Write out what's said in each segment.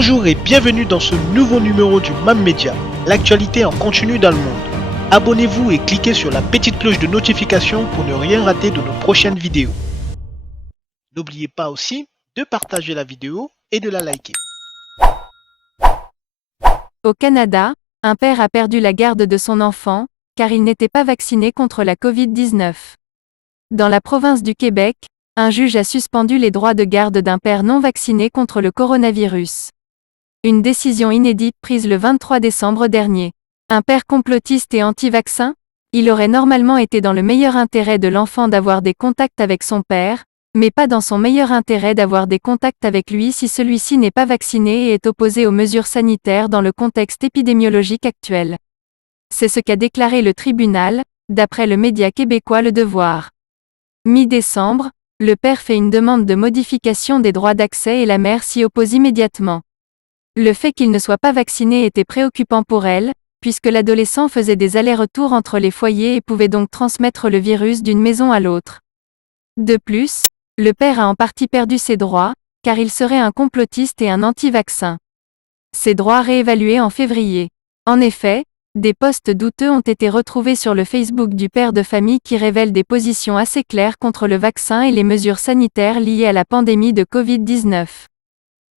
Bonjour et bienvenue dans ce nouveau numéro du MAM Media, l'actualité en continu dans le monde. Abonnez-vous et cliquez sur la petite cloche de notification pour ne rien rater de nos prochaines vidéos. N'oubliez pas aussi de partager la vidéo et de la liker. Au Canada, un père a perdu la garde de son enfant, car il n'était pas vacciné contre la Covid-19. Dans la province du Québec, un juge a suspendu les droits de garde d'un père non vacciné contre le coronavirus. Une décision inédite prise le 23 décembre dernier. Un père complotiste et anti-vaccin? Il aurait normalement été dans le meilleur intérêt de l'enfant d'avoir des contacts avec son père, mais pas dans son meilleur intérêt d'avoir des contacts avec lui si celui-ci n'est pas vacciné et est opposé aux mesures sanitaires dans le contexte épidémiologique actuel. C'est ce qu'a déclaré le tribunal, d'après le média québécois Le Devoir. Mi-décembre, le père fait une demande de modification des droits d'accès et la mère s'y oppose immédiatement. Le fait qu'il ne soit pas vacciné était préoccupant pour elle, puisque l'adolescent faisait des allers-retours entre les foyers et pouvait donc transmettre le virus d'une maison à l'autre. De plus, le père a en partie perdu ses droits, car il serait un complotiste et un anti-vaccin. Ses droits réévalués en février. En effet, des posts douteux ont été retrouvés sur le Facebook du père de famille qui révèlent des positions assez claires contre le vaccin et les mesures sanitaires liées à la pandémie de Covid-19.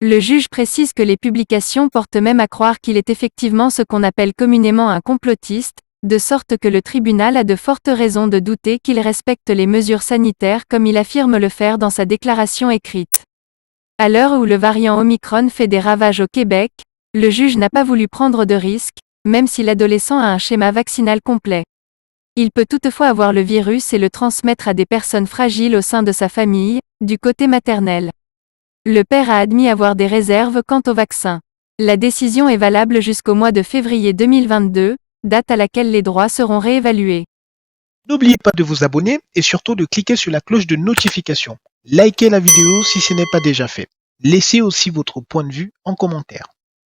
Le juge précise que les publications portent même à croire qu'il est effectivement ce qu'on appelle communément un complotiste, de sorte que le tribunal a de fortes raisons de douter qu'il respecte les mesures sanitaires comme il affirme le faire dans sa déclaration écrite. À l'heure où le variant Omicron fait des ravages au Québec, le juge n'a pas voulu prendre de risques, même si l'adolescent a un schéma vaccinal complet. Il peut toutefois avoir le virus et le transmettre à des personnes fragiles au sein de sa famille, du côté maternel. Le père a admis avoir des réserves quant au vaccin. La décision est valable jusqu'au mois de février 2022, date à laquelle les droits seront réévalués. N'oubliez pas de vous abonner et surtout de cliquer sur la cloche de notification. Likez la vidéo si ce n'est pas déjà fait. Laissez aussi votre point de vue en commentaire.